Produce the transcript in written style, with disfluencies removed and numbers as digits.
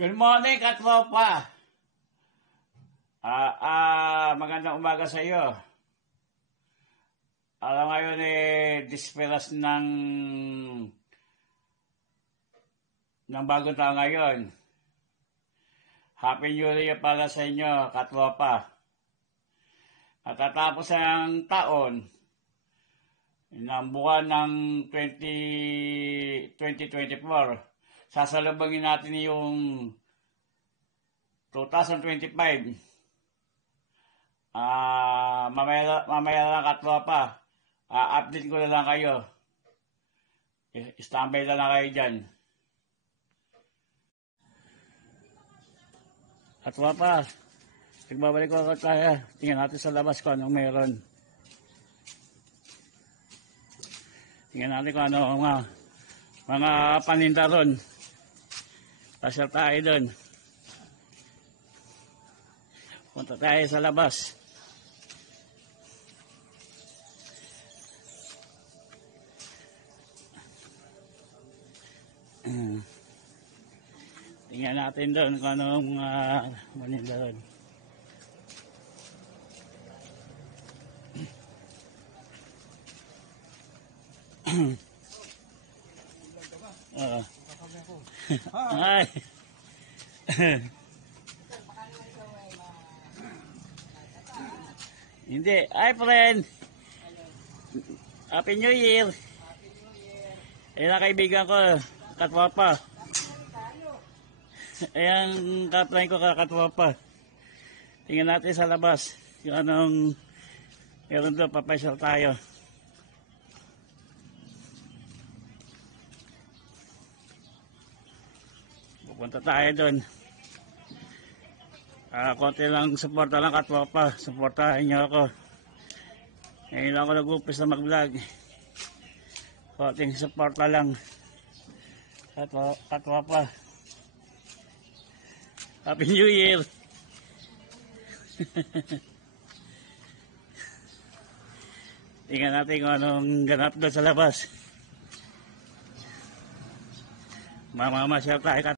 Good morning, katropa. Magandang umaga sa iyo. Alam ngayon disperas ng bagong taon ngayon. Happy New Year pala sa inyo, katropa. At tatapos ang taon ng buwan ng 2024. Sasalubungin natin yung 2025. Mamaya lang, katropa. Update ko na lang kayo. Standby na lang kayo dyan. Katropa, nagbabalik ko tayo. Tingnan natin sa labas kung anong meron. Tingnan natin kung ano mga paninda ron. Pasyal tayo doon. Punta tayo sa labas. Tingnan natin doon kung anong paninda ron. Ay. Hindi. Ay, friend. Happy New Year. Ayan ang kaibigan ko, katwapa. Ayan ka-friend ko, katwapa. Tingnan natin sa labas yung anong meron doon, papasyal tayo. Punta tayo doon. Konti lang suporta lang, katwapa. Suportahin niyo ako. Ngayon ako nag-upis na mag-vlog. Konting suporta lang, katwapa. Happy New Year. Tingnan natin kung anong ganap doon sa labas. Mamamasyal tayo,